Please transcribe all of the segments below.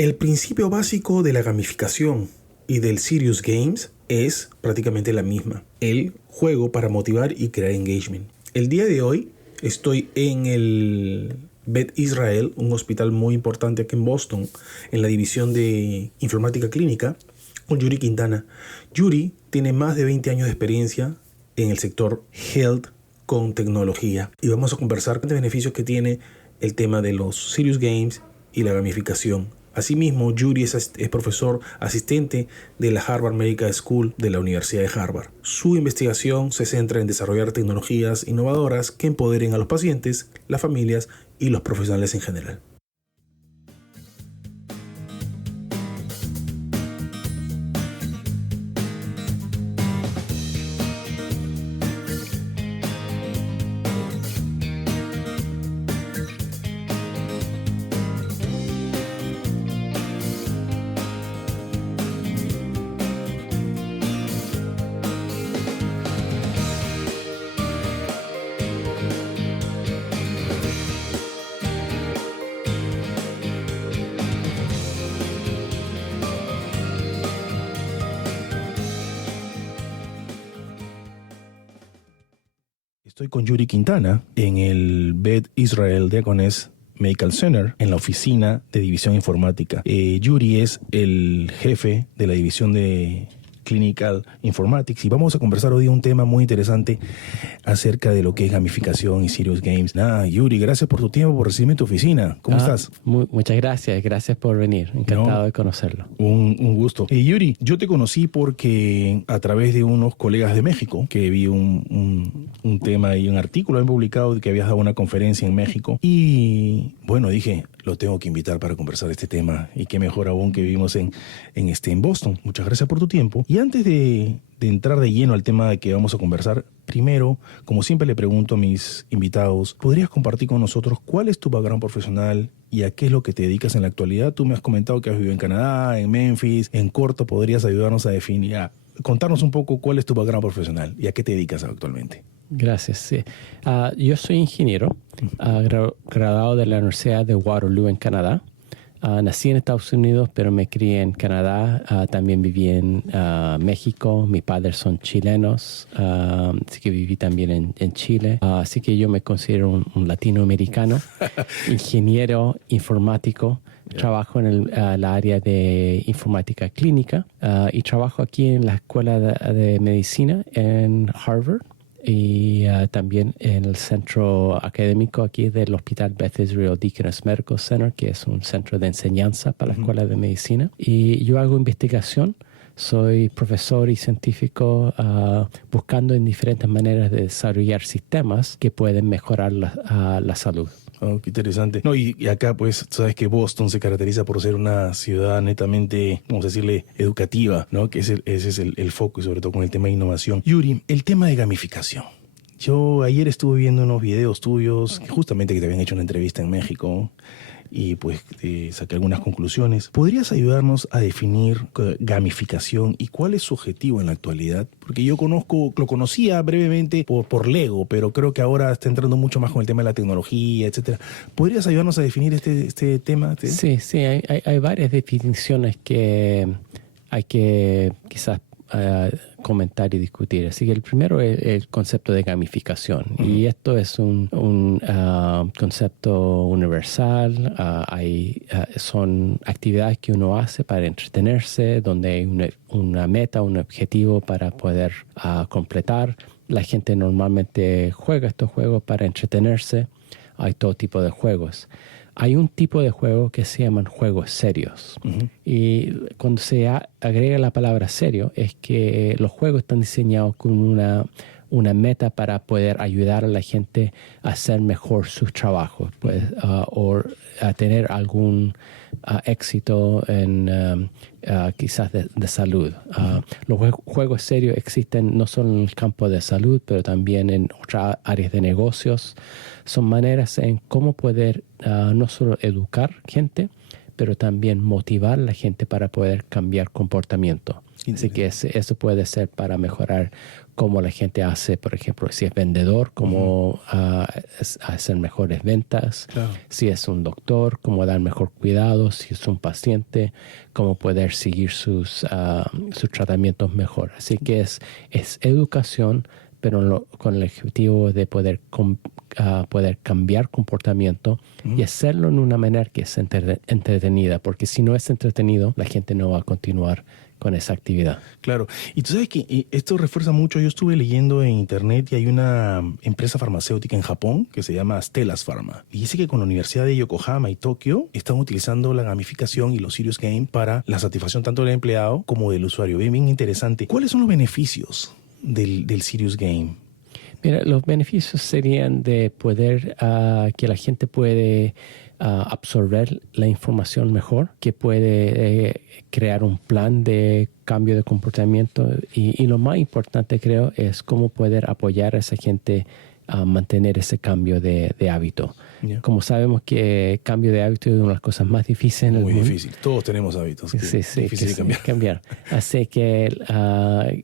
El principio básico de la gamificación y del Serious Games es prácticamente la misma. El juego para motivar y crear engagement. El día de hoy estoy en el Beth Israel, un hospital muy importante aquí en Boston, en la división de informática clínica, con Yuri Quintana. Yuri tiene más de 20 años de experiencia en el sector health con tecnología y vamos a conversar de beneficios que tiene el tema de los Serious Games y la gamificación. Asimismo, Yuri es profesor asistente de la Harvard Medical School de la Universidad de Harvard. Su investigación se centra en desarrollar tecnologías innovadoras que empoderen a los pacientes, las familias y los profesionales en general. Estoy con Yuri Quintana en el Beth Israel Deaconess Medical Center, en la oficina de división informática. Yuri es el jefe de la división de Clinical Informatics y vamos a conversar hoy de un tema muy interesante acerca de lo que es gamificación y Serious Games. Yuri, gracias por tu tiempo, por recibirme en tu oficina. ¿Cómo estás? Muchas gracias por venir. Encantado de conocerlo. Un gusto. Yuri, yo te conocí porque a través de unos colegas de México, que vi un tema y un artículo habían publicado de que habías dado una conferencia en México y bueno, dije, lo tengo que invitar para conversar este tema y qué mejor aún que vivimos en Boston. Muchas gracias por tu tiempo. Y antes de entrar de lleno al tema de que vamos a conversar, primero, como siempre le pregunto a mis invitados, ¿podrías compartir con nosotros cuál es tu background profesional y a qué es lo que te dedicas en la actualidad? Tú me has comentado que has vivido en Canadá, en Memphis, en corto, ¿podrías ayudarnos a definir, contarnos un poco cuál es tu background profesional y a qué te dedicas actualmente? Gracias, sí. Yo soy ingeniero, graduado de la Universidad de Waterloo en Canadá. Nací en Estados Unidos, pero me crié en Canadá. También viví en México. Mis padres son chilenos, así que viví también en Chile. Así que yo me considero un latinoamericano, ingeniero informático. Trabajo en la área de informática clínica y trabajo aquí en la Escuela de Medicina en Harvard. Y también en el centro académico aquí del Hospital Beth Israel Deaconess Medical Center, que es un centro de enseñanza para la Escuela de Medicina. Y yo hago investigación, soy profesor y científico buscando en diferentes maneras de desarrollar sistemas que pueden mejorar la salud. Oh, qué interesante. No, y acá, pues, sabes que Boston se caracteriza por ser una ciudad netamente, vamos a decirle, educativa, ¿no? Que ese es el foco y sobre todo con el tema de innovación. Yuri, el tema de gamificación. Yo ayer estuve viendo unos videos tuyos, justamente que te habían hecho una entrevista en México, y pues saqué algunas conclusiones. ¿Podrías ayudarnos a definir gamificación y cuál es su objetivo en la actualidad? Porque yo lo conocía brevemente por Lego, pero creo que ahora está entrando mucho más con el tema de la tecnología, etcétera. ¿Podrías ayudarnos a definir este tema? Sí, hay varias definiciones que hay que quizás comentar y discutir. Así que el primero es el concepto de gamificación. Y esto es un concepto universal. Son actividades que uno hace para entretenerse, donde hay una meta, un objetivo para poder completar. La gente normalmente juega estos juegos para entretenerse. Hay todo tipo de juegos. Hay un tipo de juego que se llaman juegos serios. Y cuando se agrega la palabra serio, es que los juegos están diseñados con una meta para poder ayudar a la gente a hacer mejor sus trabajos, pues, o a tener algún éxito en quizás de salud. Los juegos serios existen no solo en el campo de salud, pero también en otras áreas de negocios. Son maneras en cómo poder no solo educar gente, pero también motivar a la gente para poder cambiar comportamiento. Así que eso puede ser para mejorar cómo la gente hace, por ejemplo, si es vendedor, cómo hacer mejores ventas. Claro. Si es un doctor, cómo dar mejor cuidado. Si es un paciente, cómo poder seguir sus tratamientos mejor. Así que es educación, pero con el objetivo de poder cambiar comportamiento y hacerlo en una manera que es entretenida, porque si no es entretenido, la gente no va a continuar con esa actividad. Claro. Y tú sabes que esto refuerza mucho. Yo estuve leyendo en internet y hay una empresa farmacéutica en Japón que se llama Astellas Pharma. Y dice que con la Universidad de Yokohama y Tokio están utilizando la gamificación y los Serious Games para la satisfacción tanto del empleado como del usuario. Bien, bien interesante. ¿Cuáles son los beneficios del Serious Game? Mira, los beneficios serían de poder que la gente puede absorber la información mejor, que puede crear un plan de cambio de comportamiento y lo más importante creo es cómo poder apoyar a esa gente a mantener ese cambio de hábito. Yeah. Como sabemos que cambio de hábito es una de las cosas más difíciles en el mundo. Muy difícil. Todos tenemos hábitos. Sí, difícil de cambiar. Así que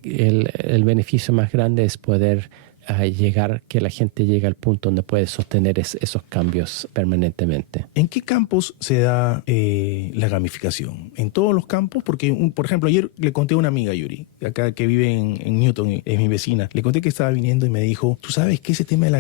el beneficio más grande es poder que la gente llegue al punto donde puede sostener esos cambios permanentemente. ¿En qué campos se da la gamificación? ¿En todos los campos? Porque, por ejemplo, ayer le conté a una amiga, Yuri, acá que vive en Newton, es mi vecina. Le conté que estaba viniendo y me dijo, tú sabes que ese tema de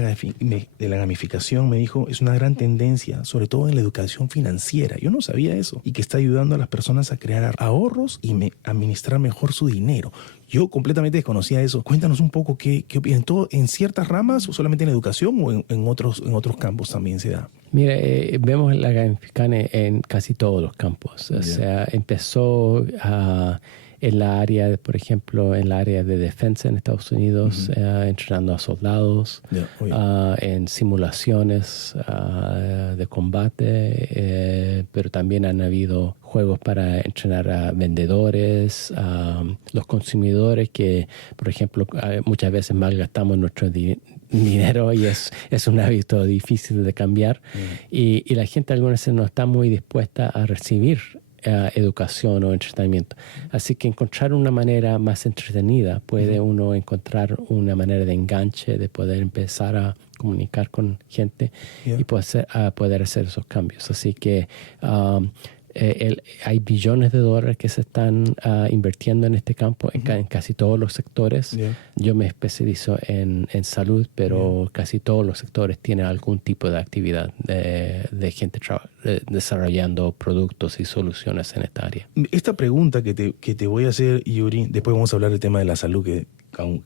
la gamificación, me dijo, es una gran tendencia, sobre todo en la educación financiera. Yo no sabía eso. Y que está ayudando a las personas a crear ahorros y administrar mejor su dinero. Yo completamente desconocía eso. Cuéntanos un poco qué opinan. ¿En ciertas ramas o solamente en educación o en otros campos también se da? Mira, vemos la gamificación en casi todos los campos. O sea, empezó en la área, por ejemplo, en la área de defensa en Estados Unidos, entrenando a soldados, en simulaciones de combate, pero también han habido juegos para entrenar a vendedores, los consumidores que, por ejemplo, muchas veces malgastamos nuestro dinero y es un hábito difícil de cambiar y la gente algunas veces no está muy dispuesta a recibir educación o entretenimiento. Así que encontrar una manera más entretenida, puede uno encontrar una manera de enganche, de poder empezar a comunicar con gente y poder hacer esos cambios. Así que hay billones de dólares que se están invirtiendo en este campo en casi todos los sectores. Yo me especializo en salud, pero casi todos los sectores tienen algún tipo de actividad de gente desarrollando productos y soluciones en esta área. Esta pregunta que te voy a hacer, Yuri, después vamos a hablar del tema de la salud, que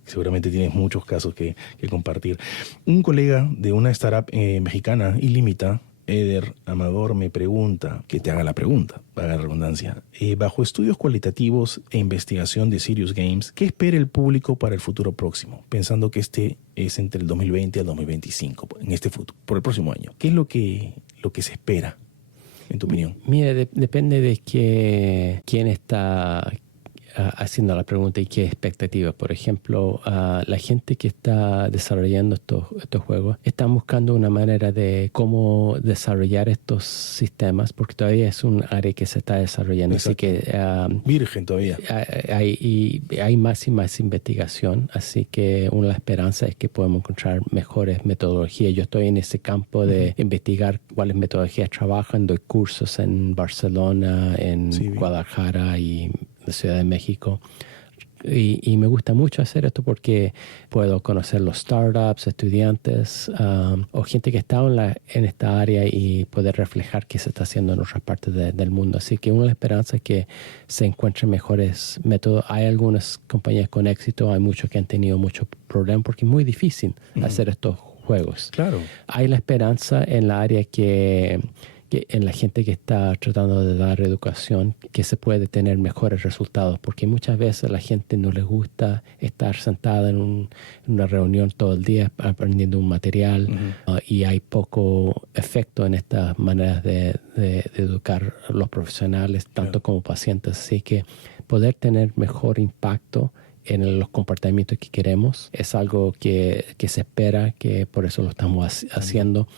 seguramente tienes muchos casos que compartir. Un colega de una startup mexicana, Illimita, Eder Amador, me pregunta, que te haga la pregunta, haga la redundancia, bajo estudios cualitativos e investigación de Serious Games, ¿qué espera el público para el futuro próximo? Pensando que este es entre el 2020 al 2025, en este futuro, por el próximo año. ¿Qué es lo que se espera, en tu opinión? Mira, depende de quién está haciendo la pregunta y qué expectativas. Por ejemplo, la gente que está desarrollando estos juegos están buscando una manera de cómo desarrollar estos sistemas, porque todavía es un área que se está desarrollando. Exacto. Así que virgen todavía. Hay más y más investigación, así que una esperanza es que podemos encontrar mejores metodologías. Yo estoy en ese campo de investigar cuáles metodologías trabajan. Doy cursos en Barcelona, en Guadalajara y la Ciudad de México. Y me gusta mucho hacer esto porque puedo conocer los startups, estudiantes o gente que está en esta área y poder reflejar qué se está haciendo en otras partes del mundo. Así que una esperanza es que se encuentren mejores métodos. Hay algunas compañías con éxito, hay muchos que han tenido muchos problemas porque es muy difícil hacer estos juegos. Claro. Hay la esperanza en la área que en la gente que está tratando de dar educación, que se puede tener mejores resultados, porque muchas veces a la gente no les gusta estar sentada en una reunión todo el día aprendiendo un material y hay poco efecto en estas maneras de educar a los profesionales, tanto como pacientes. Así que poder tener mejor impacto en los comportamientos que queremos es algo que se espera, que por eso lo estamos haciendo.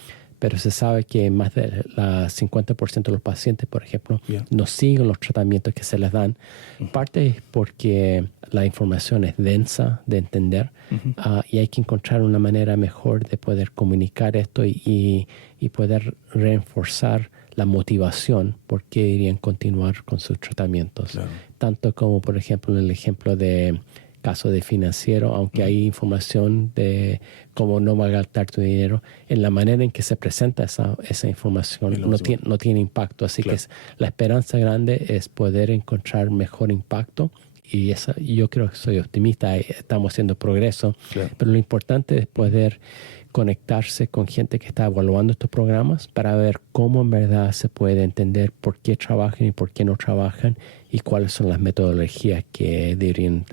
pero se sabe que más del 50% de los pacientes, por ejemplo, no siguen los tratamientos que se les dan. Parte es porque la información es densa de entender y hay que encontrar una manera mejor de poder comunicar esto y poder reforzar la motivación por qué deberían continuar con sus tratamientos. Claro. Tanto como, por ejemplo, en el ejemplo de caso de financiero, aunque hay información de cómo no malgastar tu dinero, en la manera en que se presenta esa información no tiene impacto. Así que la esperanza grande es poder encontrar mejor impacto. Y yo creo que soy optimista, estamos haciendo progreso, pero lo importante es poder conectarse con gente que está evaluando estos programas para ver cómo en verdad se puede entender por qué trabajan y por qué no trabajan y cuáles son las metodologías que deberían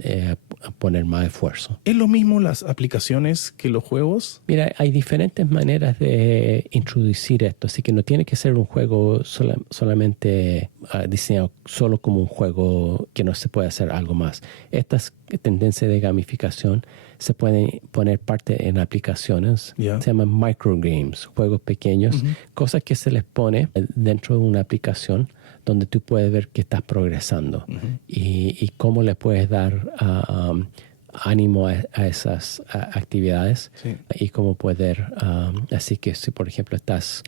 poner más esfuerzo. ¿Es lo mismo las aplicaciones que los juegos? Mira, hay diferentes maneras de introducir esto, así que no tiene que ser un juego solamente diseñado solo como un juego que no se puede hacer algo más. Estas tendencias de gamificación se pueden poner parte en aplicaciones, se llaman microgames, juegos pequeños, cosas que se les pone dentro de una aplicación donde tú puedes ver que estás progresando y cómo le puedes dar ánimo a esas actividades y cómo poder, así que si por ejemplo estás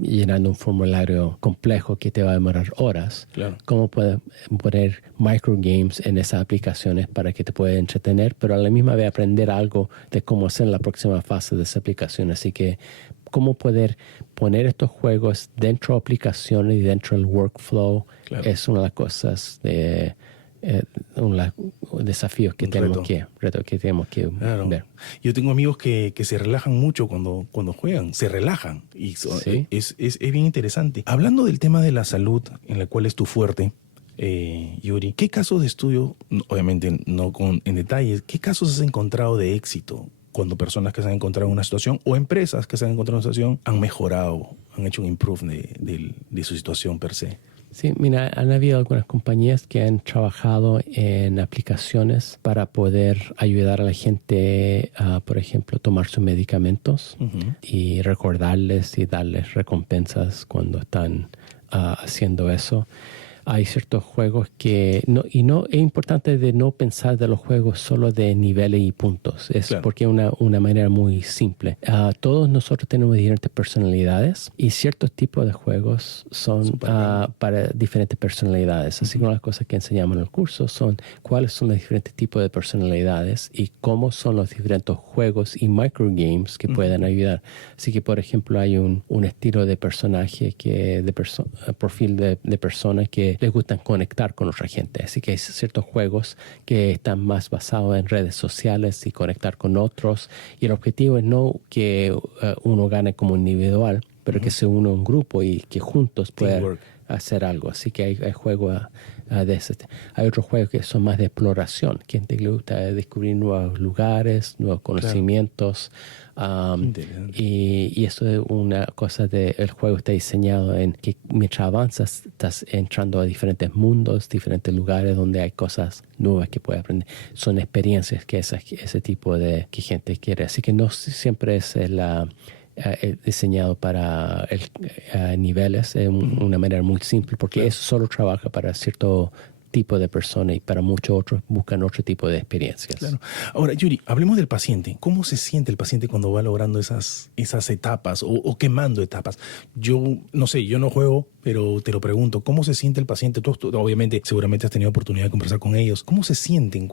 llenando un formulario complejo que te va a demorar horas, cómo puedes poner microgames en esas aplicaciones para que te puedas entretener, pero a la misma vez aprender algo de cómo hacer la próxima fase de esa aplicación. Así que cómo poder poner estos juegos dentro de aplicaciones y dentro del workflow es una de las cosas un desafío que tenemos que ver. Yo tengo amigos que se relajan mucho cuando juegan, se relajan y es bien interesante. Hablando del tema de la salud, en la cual es tu fuerte, Yuri, ¿qué casos de estudio, obviamente no en detalles, qué casos has encontrado de éxito cuando personas que se han encontrado en una situación o empresas que se han encontrado en una situación han mejorado, han hecho un improve de su situación per se? Sí, mira, han habido algunas compañías que han trabajado en aplicaciones para poder ayudar a la gente a, por ejemplo, tomar sus medicamentos y recordarles y darles recompensas cuando están haciendo eso. Hay ciertos juegos que es importante de no pensar de los juegos solo de niveles y puntos. Porque es una manera muy simple. Todos nosotros tenemos diferentes personalidades y ciertos tipos de juegos son para diferentes personalidades. Así que una de las cosas que enseñamos en el curso son cuáles son los diferentes tipos de personalidades y cómo son los diferentes juegos y microgames que pueden ayudar. Así que, por ejemplo, hay un estilo de personaje perfil de persona que les gustan conectar con otra gente. Así que hay ciertos juegos que están más basados en redes sociales y conectar con otros. Y el objetivo es no que uno gane como individual, pero que se une a un grupo y que juntos puedan hacer algo. Así que hay juegos de ese. Hay otros juegos que son más de exploración. Gente que le gusta descubrir nuevos lugares, nuevos conocimientos. Y eso es una cosa el juego está diseñado en que mientras avanzas estás entrando a diferentes mundos, diferentes lugares donde hay cosas nuevas que puedes aprender. Son experiencias que ese tipo de que gente quiere. Así que no siempre es diseñado para niveles, es una manera muy simple porque eso solo trabaja para cierto tipo de persona y para muchos otros buscan otro tipo de experiencias. Claro. Ahora, Yuri, hablemos del paciente. ¿Cómo se siente el paciente cuando va logrando esas etapas o quemando etapas? Yo no sé, yo no juego, pero te lo pregunto, ¿cómo se siente el paciente? Tú obviamente, seguramente has tenido oportunidad de conversar con ellos. ¿Cómo se sienten?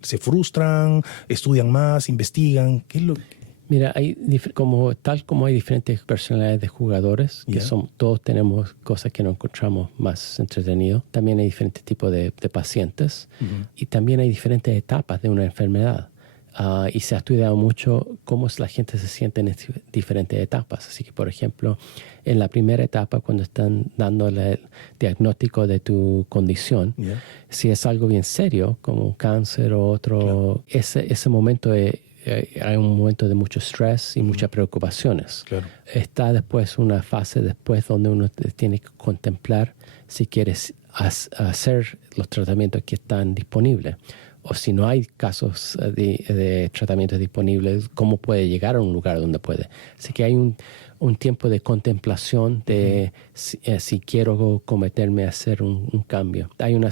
¿Se frustran? ¿Estudian más? ¿Investigan? ¿Qué es lo que...? Mira, tal como hay diferentes personalidades de jugadores, que todos tenemos cosas que nos encontramos más entretenidos, también hay diferentes tipos de pacientes y también hay diferentes etapas de una enfermedad. Y se ha estudiado mucho cómo la gente se siente en diferentes etapas. Así que, por ejemplo, en la primera etapa, cuando están dando el diagnóstico de tu condición, si es algo bien serio, como un cáncer o otro, ese momento hay un momento de mucho estrés y muchas preocupaciones. Está después una fase donde uno tiene que contemplar si quieres hacer los tratamientos que están disponibles o si no hay casos de tratamientos disponibles, cómo puede llegar a un lugar donde puede. Así que hay un tiempo de contemplación de si quiero cometerme a hacer un cambio. Hay una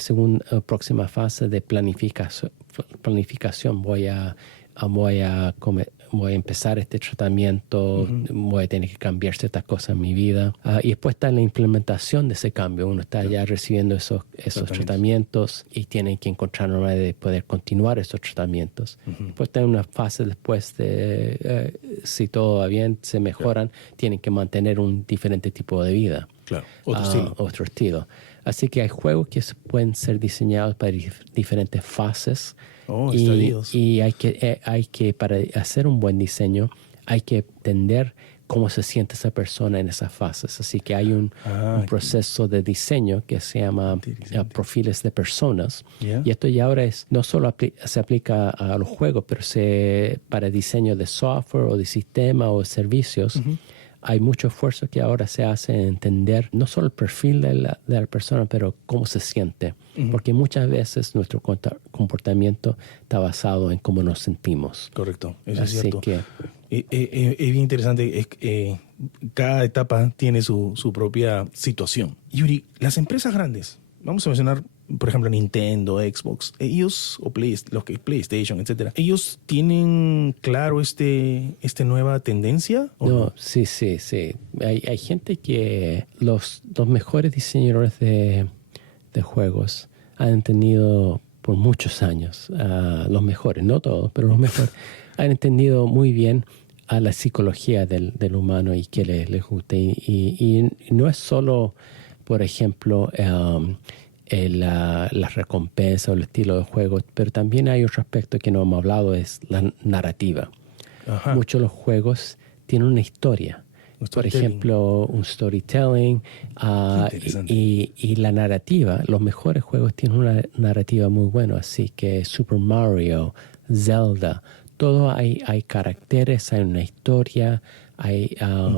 próxima fase de planificación. Voy a empezar este tratamiento, voy a tener que cambiar ciertas cosas en mi vida. Y después está la implementación de ese cambio. Uno está ya recibiendo esos tratamientos y tiene que encontrar una manera de poder continuar esos tratamientos. Después está una fase después de, si todo va bien, se mejoran, tienen que mantener un diferente tipo de vida. Claro, otro estilo. Así que hay juegos que pueden ser diseñados para diferentes fases. Y hay que, para hacer un buen diseño, hay que entender cómo se siente esa persona en esas fases. Así que hay un proceso de diseño que se llama perfiles de personas. Yeah. Y esto ya ahora no solo se aplica a los juegos, pero para diseño de software o de sistema o de servicios. Hay mucho esfuerzo que ahora se hace en entender no solo el perfil de la persona, pero cómo se siente. Porque muchas veces nuestro comportamiento está basado en cómo nos sentimos. Correcto, eso es cierto. Es bien interesante. Cada etapa tiene su propia situación. Yuri, las empresas grandes, vamos a mencionar, por ejemplo, Nintendo, Xbox, ellos, o PlayStation, etcétera, ¿ellos tienen claro esta nueva tendencia? No, sí. Hay gente que los mejores diseñadores de juegos han entendido por muchos años, los mejores, no todos, pero los mejores, han entendido muy bien a la psicología del humano y qué les gusta. Y no es solo, por ejemplo, las recompensas o el estilo de juego, pero también hay otro aspecto que no hemos hablado, es la narrativa. Muchos de los juegos tienen una historia. Por ejemplo, un storytelling y la narrativa. Los mejores juegos tienen una narrativa muy buena, así que Super Mario, Zelda, todo hay caracteres, hay una historia, hay un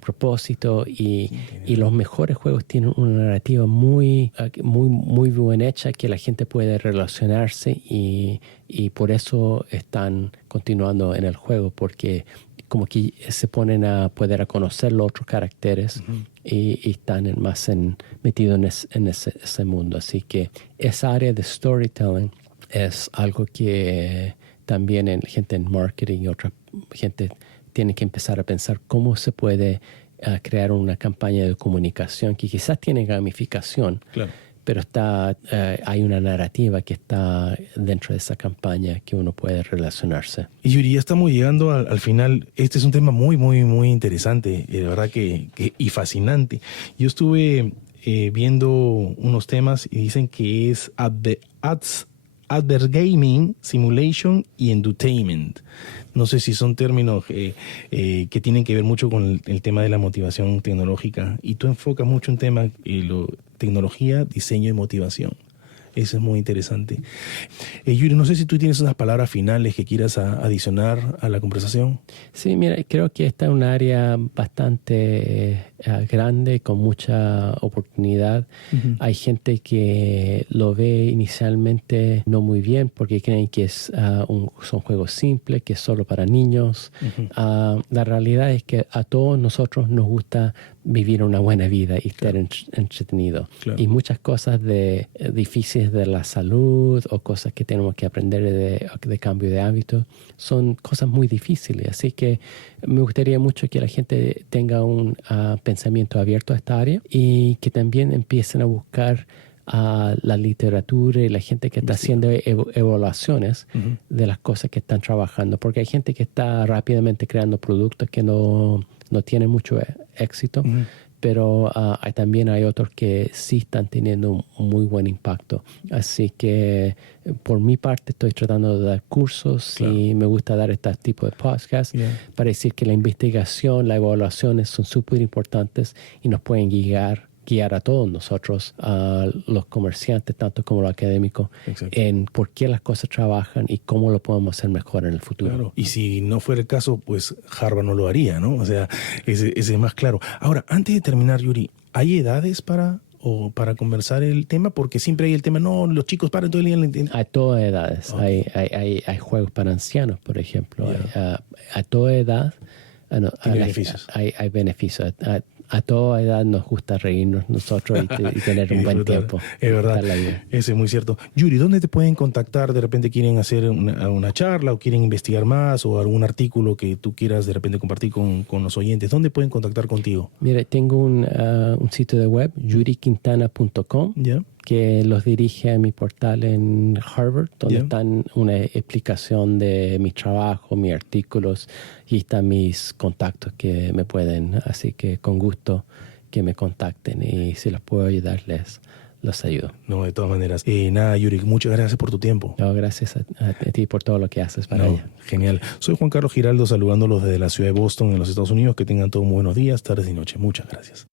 propósito y los mejores juegos tienen una narrativa muy bien hecha que la gente puede relacionarse y por eso están continuando en el juego, porque como que se ponen a poder conocer los otros caracteres y están metidos en ese mundo. Así que esa área de storytelling es algo que también gente en marketing y otra gente tiene que empezar a pensar cómo se puede crear una campaña de comunicación que quizás tiene gamificación, claro, pero hay una narrativa que está dentro de esa campaña que uno puede relacionarse. Y Yuri, ya estamos llegando al final. Este es un tema muy, muy, muy interesante, de verdad y fascinante. Yo estuve viendo unos temas y dicen que es Adverse Gaming, Simulation y Edutainment. No sé si son términos que tienen que ver mucho con el tema de la motivación tecnológica. Y tú enfocas mucho en temas tecnología, diseño y motivación. Eso es muy interesante. Yuri, no sé si tú tienes unas palabras finales que quieras adicionar a la conversación. Sí, mira, creo que esta es un área bastante grande, con mucha oportunidad. Hay gente que lo ve inicialmente no muy bien porque creen que son juegos simples, que es solo para niños. La realidad es que a todos nosotros nos gusta vivir una buena vida y estar entretenido. Claro. Y muchas cosas difíciles de la salud o cosas que tenemos que aprender de cambio de hábitos son cosas muy difíciles. Así que me gustaría mucho que la gente tenga un pensamiento abierto a esta área y que también empiecen a buscar la literatura y la gente que está haciendo evaluaciones de las cosas que están trabajando, porque hay gente que está rápidamente creando productos que no tienen mucho éxito, pero también hay otros que sí están teniendo un muy buen impacto. Así que por mi parte estoy tratando de dar cursos y me gusta dar este tipo de podcasts para decir que la investigación, las evaluaciones son súper importantes y nos pueden guiar a todos nosotros, a los comerciantes, tanto como los académicos, en por qué las cosas trabajan y cómo lo podemos hacer mejor en el futuro. Claro. Y si no fuera el caso, pues Harvard no lo haría, ¿no? O sea, ese es más claro. Ahora, antes de terminar, Yuri, ¿hay edades para o para conversar el tema? Porque siempre hay el tema, no, los chicos paran todo el día. A todas edades. Okay. Hay juegos para ancianos, por ejemplo. Yeah. A toda edad. Hay beneficios. Hay beneficios. A toda edad nos gusta reírnos nosotros y tener un buen tiempo. Es verdad, eso es muy cierto. Yuri, ¿dónde te pueden contactar? De repente quieren hacer una charla o quieren investigar más o algún artículo que tú quieras de repente compartir con los oyentes. ¿Dónde pueden contactar contigo? Mira, tengo un sitio de web, yuriquintana.com, ¿Ya? que los dirige a mi portal en Harvard, donde están una explicación de mi trabajo, mis artículos y están mis contactos que me pueden, así que con gusto que me contacten y si los puedo ayudar los ayudo. No, de todas maneras. Nada, Yuri, muchas gracias por tu tiempo. No, gracias a ti por todo lo que haces para ella. Genial. Soy Juan Carlos Giraldo saludándolos desde la ciudad de Boston en los Estados Unidos. Que tengan todos muy buenos días, tardes y noches. Muchas gracias.